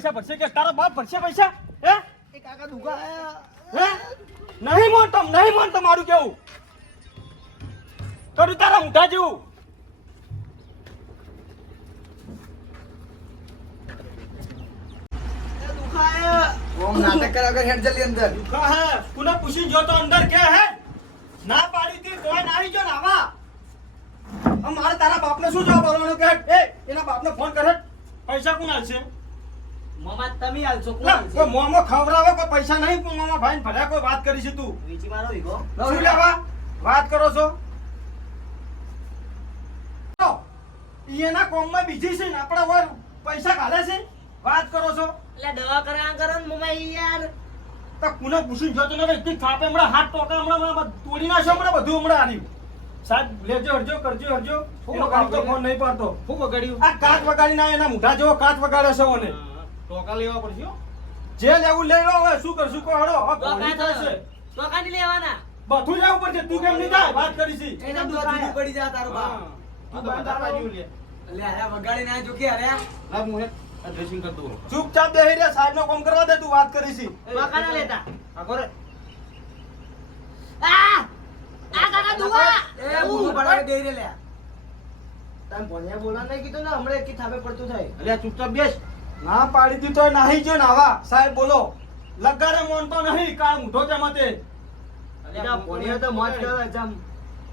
પૈસા ભરશે કે તારો બાપ ભરશે પૈસા? હે એ કાકા દુખા હે નહીં મોનતો મારું કેવું કરું તારા ઊંધા જેવું. ઓમ નાટક કરા કર હેડ જલ્દી અંદર દુખા હે પુનઃ પૂછી જો તો અંદર કે હે ના પાડી તી તોય ના આવી જો નાવા. હવે મારે તારા બાપને શું જવાબ આપવાનો કે એ એના બાપને ફોન કરે પૈસા કોણ આલશે? મામા તમે આલશો કોણ ના, આલશે? કોઈ મોમો ખવડાવે કોઈ પૈસા નહીં પણ મામા ભાઈને ભર્યા કોઈ વાત કરી છે તું વેચી મારો ઈગો. શું લેવા વાત કરો છો? એના કોમમાં બીજી છે ને આપણા હોય પૈસા ઘાલે છે વાત કરો છો? એટલે દવા કરા કરો ને મમ્મા યાર. તો કુને પૂછીને જોતો ને એક થાપે હમણાં હાથ ટોકા હમણાં તોડી નાખ્યો હમણાં બધું હમણાં આવ્યું. સાહેબ લેજો હરજો કરજો હરજો એનો કામ તો ફોન નહીં પડતો. શું બગાડ્યું? આ કાચ વગાડીને એના મુઠા જેવો કાચ વગાડે છે ઓને. ટોકા લેવા પડશે હો. જે લેવું લઈ લો હવે શું કરશું કો હળો હવે ઘોડી ટોકા થશે ટોકા નહીં લેવાના. બધું લેવું પડશે તું કેમ નહીં થાય વાત કરી છી. એને તો જુદું પડી જા તારું બાપ. તું બંધ બાજુ લે લે આ વગાડી ના જો કે અરે લાવ મુહે આ ડ્રેસિંગ કર દઉં. ચૂપચાપ બેહી રે સાહેબ નો કામ કરવા દે તું વાત કરી છી. ટોકા ના લેતા. આ કરે આ કાકા દુવા. એ બૂમ પડાવી દે રે લે તમ ભણ્યા બોલા નહીં કીધું ને હમણે કી થાપે પડતું થાય. અલ્યા ચૂપચાપ બેસ. ના પાડી દીધો નહીં જો નાવા સાહેબ બોલો લગારે મોનતો નહીં કા મૂઠો જમાતે. એટલે ભણ્યો તો મોજ કરો જમ.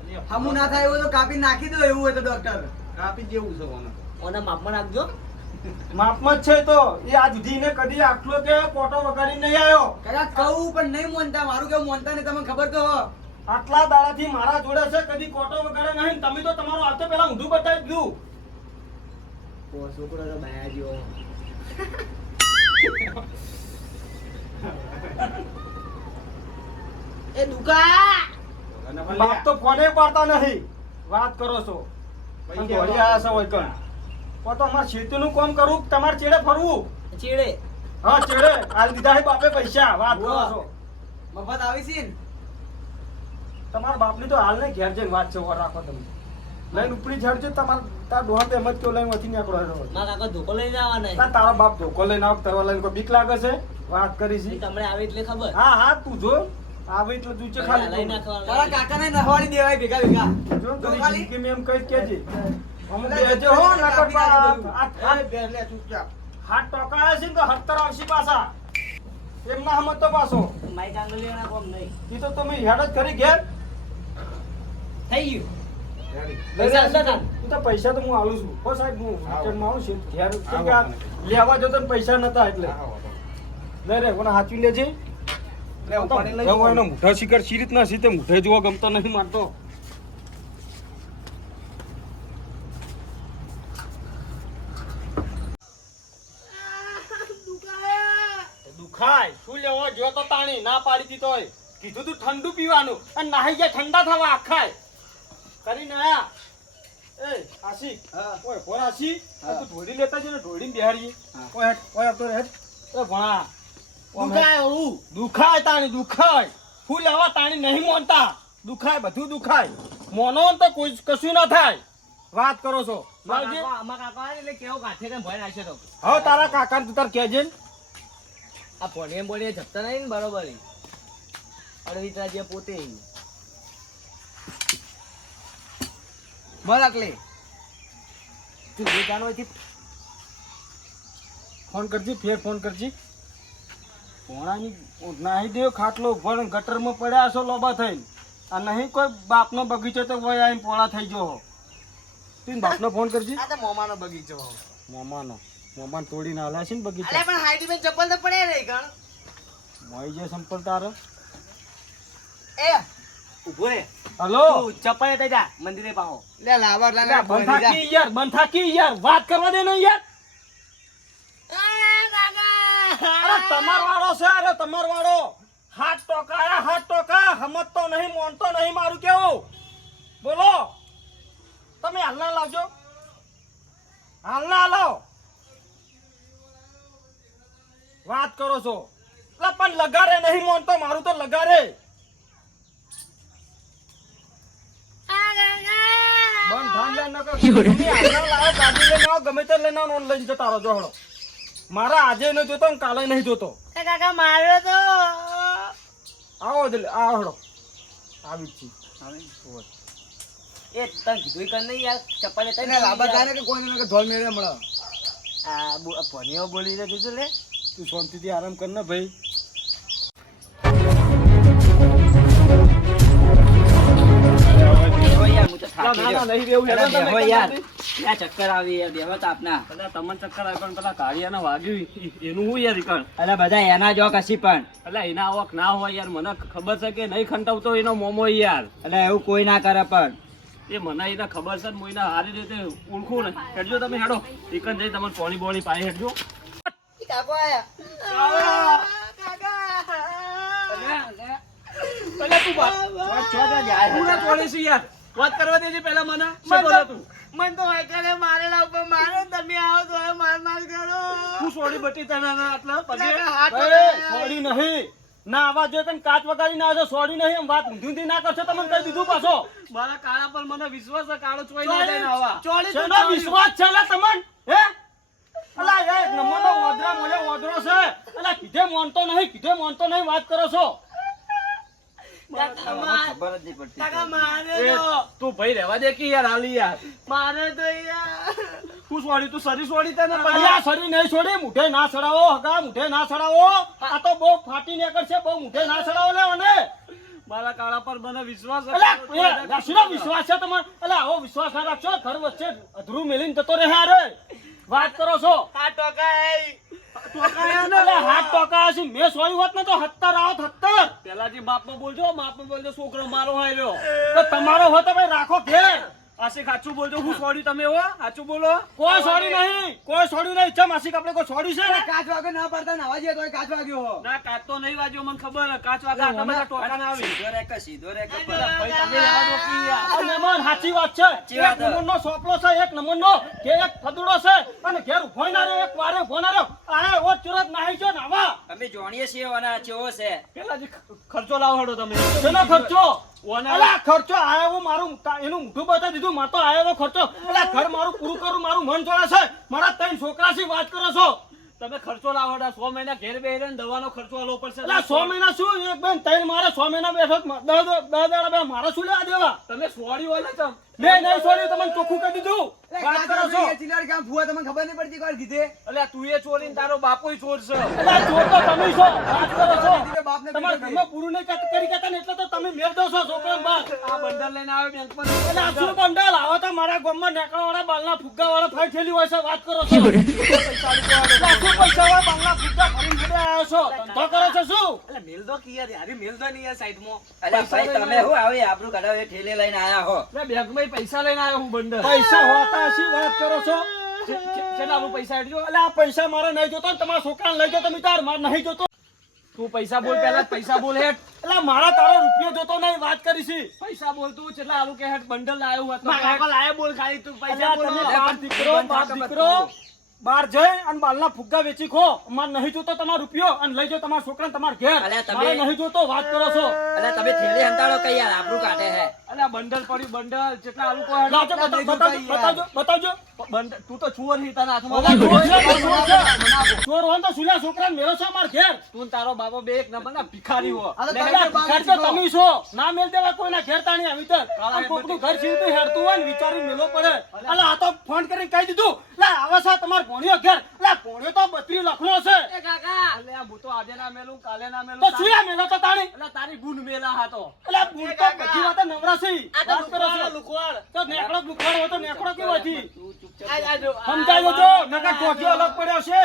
અલ્યા હમુ ના થાય એવું તો કાપી નાખી દો એવું હોય તો ડોક્ટર કાપી જેવું છે ઓને. ઓને માપમાં નાખજો. માપમાં જ છે તો એ આજ સુધી ને કદી આટલો કે પોટો વગાડીને નહીં આવ્યો. કાકા કહું પણ નહીં મોનતા મારું કેવું મોનતા ને તમને ખબર તો હો આટલા દાડાથી મારા જોડે છે કદી કોટો વગાડે નહીં. તમે તો તમારું આવતે પેલા ઊંધું બતાવી દીધું. છોકરો તો બાયા જેવો. એ દુકા. અને પણ બાપ તો ફોને પાડતા નહીં વાત કરો છો. પૈસા ઘોડી આયા છો હોય કણ. તો અમારે ખેતીનું કામ કરું તમારે ચેડે ફરવું. ચીડે. હા ચેડે હાલ દીધા છે બાપે પૈસા વાત કરો છો. મફત આવી છે ને તમારા બાપની તો હાલ ને ઘેર જઈને વાત છે ઓર રાખો તમે લઈને ઉપરી ઝાડ છે તમારા તાર ડોહા તો એમ જ કેવું લઈને વધી નીકળો છો. મારા કાકા ધોકો લઈને આવવાના. તાર તારો બાપ ધોકો લઈને આવ તરવા લઈને કોઈ બીક લાગે છે વાત કરી છે. તમને આવે એટલે ખબર. હા હા તું જો આવે એટલે તું છે લઈ ખાલી નાખવાનું. તારા કાકાને નહવાડી દેવાય ભેગા ભેગા જો તો તારી ખાલી જિંદગી એમ કઈ કેજે અમુક અલા, બેજો હો નકર કાપી નાખે બધું. એ બેસ લે ચૂપચાપ. હાથ ટોકાયા છે ને તો હત્તર આવશે પાછા એમ ના સમજતો પાછો. માઈક આંગળીઓના કોમ નહીં. ઈ તો તમે હેડ જ કરી ઘેર થઈ ગયું. રેડી. પૈસા અંદર નાખ. તું તો પૈસા તો હું આલું છું હો સાહેબ હું આવો. weekend માં આવું છું ઘેર કેમ આવો કે આ તમે. લેવા જતો ને પૈસા નતા એટલે આવો, આવો. લે રે કોને હાચવી લેજે. લે ઉપાડી લઈ જવો એનો મુઠા શિકાર સી રીતના સીતે મુઠે જોવો ગમતો નહીં મારતો. દુખાય શું લેવો જો તો તાણી ના પાડી દીધો હોય કીધું તું ઠંડુ પીવાનું અને નાહી ગયા ઠંડા થવા આખાય કરીને આયા. એ આશી હા. ઓય ભોર આશી હા. તું ઢોળી લેતા છે ને ઢોળીને બિહારીએ. હા. ઓય હેટ ઓય આપતો હેટ એ ભણા દુખાય હું. દુખાય તાણી દુખાય ફૂલ લેવા તાણી નહીં મોનતા દુખાય બધું દુખાય મોનો ને તો કોઈ કશું ના થાય વાત કરો છો. લાવજે. અમારા કાકા આવે એટલે કેવો કાઠે કેમ ભય નાખશે તો. હવે તારા કાકાને તું તાર કહેજે ને. આ ભણીએ ભણીએ જપતા નહીં ને બરોબર. અડવિતરા જે પોતે મર આટલે તું જે જાણો હોય ફોન કરજી ફેર ફોન કરજી. ભોણાની નાહી દેવ ખાટલો ભણ ગટરમાં પડ્યા છો લોબા થઈને આ નહીં કોઈ બાપનો બગીચો તો વય આવીને પોળા થઈ ગયો. તું બાપનો ફોન કરજી. આ તો મોમાનો બગીચો મોમાન તોડીને હાલ્યા છે ને બગીચો. અલે પણ હાઈડી માં ચપ્પલ તો પડે રે ગણ મોઈ જે સંપલ તારો. એ ઉભો રે. હલો તું ચપ્પલ લેતા જા મંદિરે પાહો. લે લાવા અલ્યા, બંધ થાકી યાર બંધ થાકી યાર વાત કરવા દે ને યાર. અરે તમાર વાળો છે અરે તમાર વાળો હાથ ટોકા હમતો નહીં મોનતો નહીં મારું કેવું બોલો તમે હાલના લાવજો હાલના લાવ વાત કરો છો એટલે પણ લગારે નહીં મોનતો મારું તો લગારે બંધ થાંડ્યા ન કર તમે હાલના લાવો ગાડી લઈને આવો ગમે તે લઈને આવો લઈને જતા રહો જોહડો મારા આજે નહીં જોતો ને કાલે નહીં જોતો. એ કાકા માર્યો તો આવો જ લે, આવો હેડો. આવી જ છે. એ તને કીધું કર નહીં યાર ચપ્પલ લેતા એને લાંબા થાય ને કે કોઈને કે ધોલ મેળે મળે. આ ભણિયો બોલી રહ્યો કીધું લે તું શાંતિથી આરામ કર ને ભાઈ. યાર હું તો થાકી ના, ના, ગયો. નહીં રહેવું. હેડો પેલા તમે બેહો યાર શાંતિથી. યાર ચક્કર આવી યાર બેહો તો આપના પેલા તમને ચક્કર આવે પણ પેલા કાળિયાને વાગ્યું એનું હું યાર ઈકણ. અલા બધા એના જો કશી પણ એટલે એના આવક ના હોય યાર, મને ખબર છે કે નહીં ખંટાવતો એનો મોમો યાર. એટલે એવું કોઈ ના કરે પણ એ મને એને ખબર છે ને હું એને સારી રીતે ઓળખું ને. હેડજો તમે હેડો ઈકણ જઈ તમારે પાણી બોણી પાઈ હેડજો. કાકો આયા પેલા તું હું ના તોડે છે યાર, વાત કરવા દેજે પેલા મને. શું બોલે તું? મન તો વાયકાને મારેલા ઉપર મારે તમે આવો તો હવે માર કરો હું સોડી બટી તને આટલા પગે હાથ સોડી નહીં ના આવા જો તને કાચ વગાડી ના આવજો. સોડી નહીં એમ વાત ઊંધી ના કરશો તમને કહી દીધું પાછો. મારા કાળા પર મને વિશ્વાસ છે, કાળો ચોઈ ના જાય ને આવા. શેનો વિશ્વાસ છે લે તમને? હે અલા એક નંબરનો ઓદરા મોલે ઓદરો છે. અલા કીધે મોનતો નહીં વાત કરો છો. ખબર જ નહીં પડતી એ તું ભાઈ રહેવા દે કે યાર હાલી યાર. મારે તો યાર હું સોડી તું સરી સોડી તને અલ્યા સરી નહીં છોડી. મુઠે ના સડાવો હગા, મુઠે ના સડાવો. આ તો બહુ ફાટી નીકળશે. બહુ મુઠે ના સડાવો લે મને. મારા કાળા પર મને વિશ્વાસ છે. અલ્યા એ રાશીનો વિશ્વાસ છે તમને? અલ્યા આવો વિશ્વાસ ના રાખશો. ઘર વચ્ચે અધરું મેલીને જતો રહે હારે. વાત કરો છો આ ટોકાઈ હાથ ટોકા છે. મેં સોરી હોત ને તો 70 આવત 70. પેલાથી બાપમાં બોલજો છોકરો મારો હાલ્યો તો તમારો હો તો ભાઈ રાખો ઘેર. આશિક સાચું બોલજો. હું સોરી તમે હો સાચું બોલો. કોઈ સોરી નહીં. ચમ આશિક આપણે કોઈ સોરી છે ને? કાચ વાગે ના પડતા નાવા જઈએ તોય કાચ વાગ્યો હો. ના કાચ તો નહીં વાગ્યો મને ખબર હે. કાચ વાગ્યા આટલા બધા ટોકા ના આવી. સીધો રેક ભાઈ તમે રહેવા દો કે યાર. આ મહેમાન સાચી વાત છે. વાત એક નંબરનો સોપલો છે, એક નંબરનો કે એક ફદુડો છે અને ઘેર ઉભો ના રહ્યો, એક વારે ઉભો ના રહ્યો. આ ઓ ચુરત નાહી જો નાવા. અમે જાણીએ છીએ અને ચેવો છે પેલા જે ખર્ચો લાવો હડો તમે. શેનો ખર્ચો? અલા ખર્ચો આયો મારું એનું મોઢું બતાવી દીધું. માર તો આયો ખર્ચો. અલા ઘર મારું પૂરું કરું, મારું મન જોડે છે. મારા 3 છોકરા થી વાત કરો છો તમે. ખર્ચો લાવો 100 મહિના ઘેર બેહીને દવાનો ખર્ચો આલવો પડશે. અલા 100 મહિના શું એક બેન 3 મારે 100 મહિના બેઠો 10 દાડા બે મારે શું લેવા દેવા? તમે સોરી હોય ને તમ મેં નહીં સોરી તમને ચોખ્ખું કહી દીધું. વાત કરો છો ચિલાડ કામ ફુવા તમને ખબર નહીં પડતી કોણ કીધે. અલ્યા તું એ ચોરીને તારો બાપોય ચોર છે. અલ્યા ચોર તો તમે છો. વાત કરો છો બાપને તમારા ઘરમાં પૂરું નહીં કરી કહેતા ને એટલે તો તમે મેળ દો છો છોકરાને બાપ. આ બંડલ લઈને આવે બેંકમાં. અલ્યા શું બંડલ? આવો તો મારા ગામમાં નેકળાવાળા બાલના ફુગ્ગાવાળા ફાઈ થયેલી હોય છે. વાત કરો છો શું પૈસા હોય બાલના ફુગ્ગા ફરીને ઘરે આવ્યો છો? ધંધો કરો છો શું? અલ્યા મેલ દો કે યાર યારી મેલ દો નહીં યાર સાઈડમાં. અલ્યા ભાઈ તમે હું આવી આબરૂ કઢાવે ઠેલે લઈને આયા હો. અલ્યા બેંકમાં પૈસા લઈને આવ્યો હું બંડલ. પૈસા હોતા શી વાત કરો છો? ચેટલા પૈસા હેડજો? અલ્યા આ પૈસા મારે નહીં જોતો ને તમારા છોકરાને લઈ જાઓ તમે તાર. મારે નહીં જોતો. તું પૈસા બોલ પેલા. પૈસા બોલ હેડ. એટલે મારા તારો રૂપિયો જોતો નહીં. વાત કરી છે. પૈસા બોલ તું. કેટલા આલુ કે હેડ બંડલ લાયો હોત લાયો બોલ ખાલી તું. પૈસા બોલ. બાપ દીકરો બાર જઈ અને બાલના ફુગ્ગા વેચી ખો. માર નહીં જોતો તમારો રૂપિયો અને લઈ જાઓ તમારા છોકરાને તમાર ઘેર. મારે નહીં જોતો. વાત કરો છો? અલ્યા તમે ઠેલે હંતાડો કઈ યાર આબરૂ કાઢે હે. અલ્યા બંડલ પડ્યું બંડલ. કેટલા આલુ કો બતાવજો. બંડલ તું તો ચોર હી તને હાથમાં ચોર હોય તો સુલ્યા છોકરાને મેળો છો માર ઘેર. તું તારો બાબો બે એક નંબર ના ભિખારી હો. ભિખારી તો તમે છો. ના મેલ દેવા કોઈના ઘેર તાણી આવી તો કોકનું ઘર સીધું હેરતું હોય ને વિચારી મેલો પડે. અલા આ તો ફોન કરીને કહી દીધું લા આવે છે તમાર ભોણિયો ઘેર. લા ભોણિયો તો 32 લખનો છે. એ કાકા અલ્યા હું તો આજે ના મેલું કાલે ના મેલું તો સુલ્યા મેલો તો તાણી. અલા તારી ગુણ મેલા હાતો. અલા ગુણ તો બધી વાત નવરાસી. વાત કરો છો લુકવાડ તો નેકળો લુકવાડ હોય તો નેકળો કેવો હતી? સમજાયો જો નકા ટોક્યો અલગ પડ્યો છે.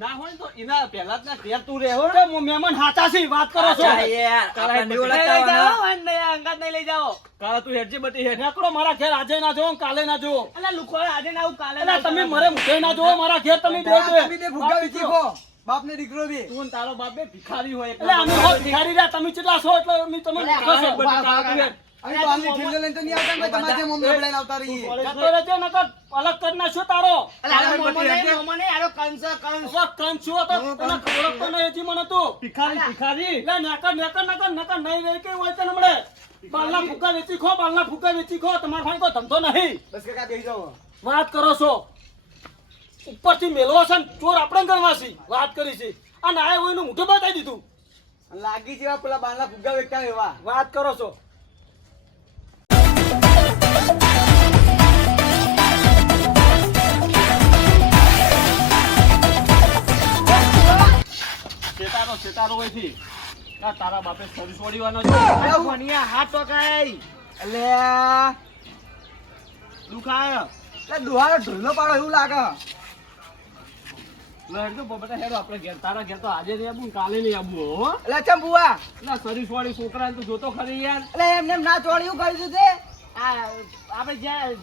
ના હોય તો એના પહેલા જ ના ઘેર તું રહે હો. તો મહેમાન હાચા છે. વાત કરો છો યાર આપણે ઓળખતા નહીં લઈ જાઓ. કાલે તું હેડજી બટી હેડ નેકળો મારા ઘેર. આજે ના જો કાલે ના જો. અલ્યા લુખવાડ આજે ના આવું કાલે અલા તમે મરે મુઠે ના જો મારા ઘેર. તમે તમે બે ફુગ્ગા વેચી ખો. બાપને દીકરો બી. તું તારો બાપ બે ભિખારી હોય. એટલે અમે હો ભિખારી રહ્યા. તમે કેટલા છો એટલે અમે તમને અમે તો આમની ઠેલો લઈને તો નહીં આવતા ને તમારે જેમ મમ્મી લઈને આવતા રહીએ. જતો રહેજો નકર અલગ કરી નાખ્યો તારો. કંચો તો તને ઓળખતો નહીં હજી મને તું. ભિખારી લે નકર નહીં રહી કે હોય તો નમડે. બાલના ફુગ્ગા વેચી ખો. તમારા ભાઈ કોઈ ધંધો નહીં. બસ કાકા બેસી જાઓ. વાત કરો છો ઉપરથી મેલવો છે ને ચોર આપણે ગણવાસી વાત કરી છે અને આ એનું મોઢું બતાવી દીધું. લાગી જેવા પેલા બારના ફુગ્ગા વેચતા એવા. વાત કરો છો. સેતારો હોયથી તારા બાપે સરી છોડીવાનો છે. અરે ભણિયા હાથ ટોકાય અલ્યા દુખાય એટલે દુહારો ઢોલનો પાડો એવું લાગે. લહેર તો બબટા હેરો આપણે ઘેર તારા ઘેર તો આજે નહીં આવું કાલે નહીં આવું હો. એટલે ચમ બુઆ ના સરી છોડી છોકરાને તો જોતો ખરી યાર. એટલે એમને એમ ના ચોળ્યું કર્યું છે. આ આપણે જ્યાં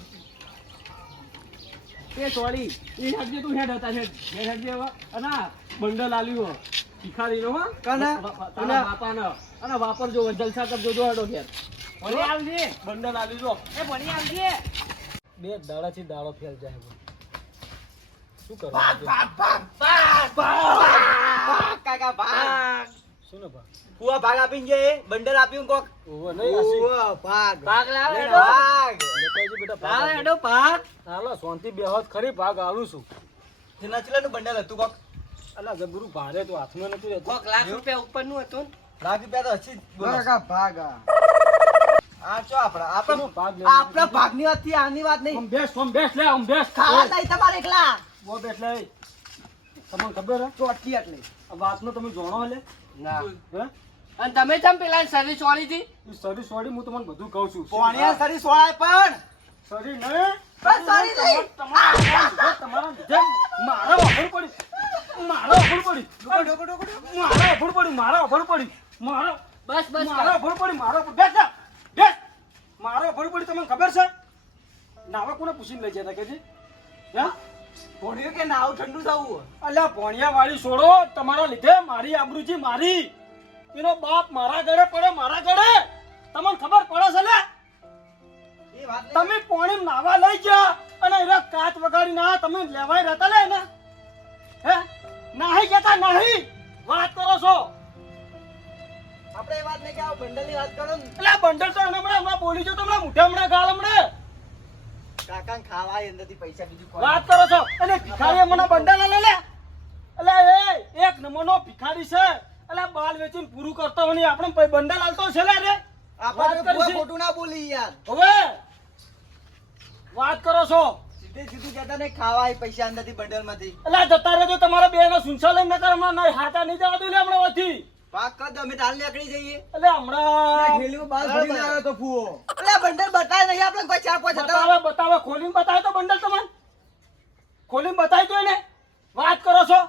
એ છોડી એ હેડજે તું હેડ હતા હેડ હેડજે હવે અને આ બંડલ આલ્યું ભિખારીનો હો કના? તારા બાપાનો અને વાપરજો જલસા કરજો જો હેડો ઘેર ભણી આવજે બંડલ આલ્યું જો એ ભણી આવજે બે દાડાથી દાડો ફેલ જાય છે. શું કરો કાકા ભાગ. શું ને ભાગ ફુવા ભાગ આપીને જે બંડલ આપ્યું કોક. ઓવો નહીં આસી ઓવો, ભાગ ભાગ લાવે લઈને હેડો. ભાગ. લેતાજી બેટા ભાગ લાવે આપજો. હેડો ભાગ હાલો શાંતિ બેહોત ખરી ભાગ આલું છું. તેના ચેલાનું બંડલ હતું કોક. અલા જબરું ભારે તો હાથમાં નતું રહેતું. કોક લાખ રૂપિયા ઉપરનું હતું લાખ રૂપિયા તો હસી જ બોલો. કાકા ભાગ આ ચો આપણા શેનો ભાગ લેવાનો? આપણા ભાગની વાત થી આની વાત નહીં. આમ બેસ લે આમ બેસ ખાવા નહીં તમારે એકલા. બહુ બેસ લે તમને ખબર હે ચોટકી એટલે. આ વાતનો તમે જાણો હલે ના. હે અને તમે ચમ પેલા સર્વિસ વાળી હતી ઈ સરી સોડી હું તમને બધું કહું છું. પોણિયા સરી સોળાય પણ. સરી નહીં પણ સરી નહીં. તમારા જેમ મારા વફળ પડી મારા વફળ પડી મારા વફળ પડી બસ બસ મારા વફળ પડી બેસ જા, બેસ મારા વફળ પડી તમને ખબર છે નાવા કોને પૂછીને લઈ જતા કે હે પોણિયું કે નાવ ઠંડુ થવું. અલ્યા ભણિયા વાળી છોડો તમારા લીધે મારી આબરૂજી મારી એનો બાપ મારા ગળે પડે મારા ગળે તમને ખબર પડે છે લે એ વાત નહીં. તમે પોણી નાવા લઈ ગયા અને એના કાચ વગાડી ના તમે લેવાય રહેતા લે ને હે નાહી કેતા નહીં વાત કરો છો આપણે એ વાત નહીં કે આ બંડલની વાત કરો ને. એટલે આ બંડલ તો હમણાં બોલી જો તમને મોઢે હમણાં ગાળ હમણાં કાકાને ખાવા એ અંદરથી પૈસા બીજું કોઈ વાત કરો છો અને ભિખારીએ મને બંડલ આલે લે એટલે એ એક નંબરનો ભિખારી છે એટલે બાલ વેચીને પૂરું કરતો હોય ને આપણે બંડલ આલતો છે લે રે આપણે વાત કરી છે. ખોટું ના બોલી યાર. હવે વાત કરો છો સીધે સીધું કહેતા નહીં ખાવા એ પૈસા અંદરથી બંડલમાંથી. એટલે જતા રહેજો તમારા બે નો સુનસા લઈને નકર હમણાં નહીં હાથા નહીં જવા દઉં લે હમણાં વધી ભાગ કર દો અમે તાલ નીકળી જઈએ. એટલે હમણાં થેલીમાં બાલ ભરીને આવ્યો તો ફૂવો. એટલે બંડલ બતાય નહીં આપણે કોઈ ચાર પાંચ હતા. બતાવે ખોલીને બતાવે તો બંડલ તમને ખોલીને બતાવી દો ને વાત કરો છો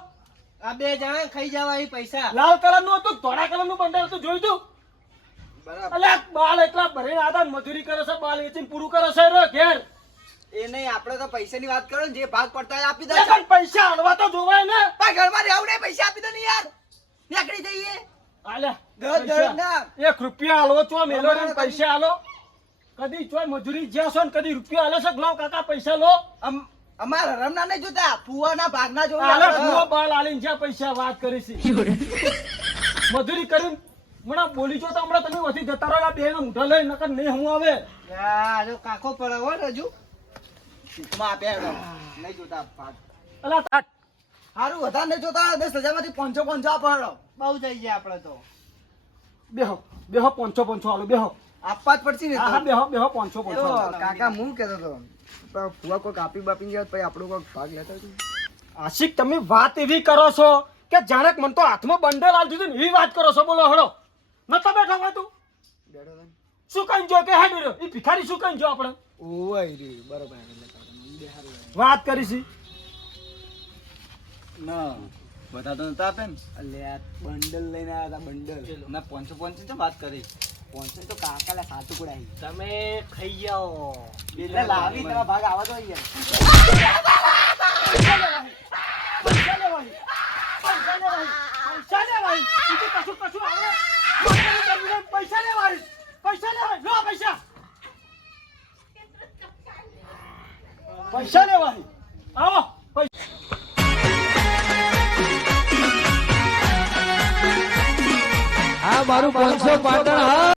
આ બે જણા ખાઈ જવા એ પૈસા લાલ કલર નું હતું ધોળા કલર નું બંડલ હતું જોયું તું બરાબર. એટલે બાલ એટલા ભરીને આતા મજૂરી કરે છે બાલ વેચીને પૂરું કરે છે રે ઘેર એ નહીં આપણે તો પૈસાની વાત કરો ને જે ભાગ પડતા હોય આપી દો. એટલે પણ પૈસા હલવા તો જોવાય ને પણ ઘરમાં રહેવું નહીં પૈસા આપી દો ને યાર. નીકળી જઈએ. આલે દરરોજ દરરોજ ના. 1 રૂપિયા હાલો ચો મેલો ને પૈસા હાલો કદી ચોય મજૂરી જ્યાં છો ને કદી રૂપિયા હાલે છે લો કાકા પૈસા લો અમારા રમના નહીં જોતા ફુવાના ભાગના જોવા હાલે આપણે. ભૂવો બાલ આલીને જ્યાં પૈસા વાત કરી છે મજૂરી કરીને હમણાં બોલી જો તો હમણાં તમે વધી જતા રહો બે નો મુઠા લઈ નકર નહીં હું આવે યાર જો કાકો પડે હો રજુ શીખમાં આપ્યા એનો. નહીં જોતા ભાગ. અલા તાટ હારું વધારે નહીં જોતા 10,000 માંથી 500 આપવાનો. બહુ થઈ ગયા આપણે તો બેહો 500 હાલો બેહો આપવા જ પડશે ને હા હા તો. બેહો 500 તો કાકા હું કહેતો હતો પણ ફુવા કોઈ કાપી બાપી ગયા પછી આપણો કોઈ ભાગ લેતા હતું. આશિક તમે વાત એવી કરો છો કે જાણે કે મને તો હાથમાં બંડલ આલ દીધું ને એવી વાત કરો છો બોલો હળો નતો બેઠો હોય તું બેઠો તો ને. શું કઈ જો કે હેડ રહ્યો એ ભિખારી શું કઈ જો આપણે ઓય રે બરોબર એટલે કાકા બે હારું વાત કરી છે ના બધા તો નતા આપે ને. અલ્યા બંડલ લઈને આવ્યા હતા બંડલ ના 500 તો વાત કરી 500 તો કાકા લા સાચું કુડાઈ. તમે ખાઈ જાઓ એટલે લાવી તમારા ભાગ આવા તો યાર. પૈસા લેવાય બીજું કશું આવે પૈસા લેવાય લો પૈસા લેવાય આવો આ મારું 500 પાટણ હા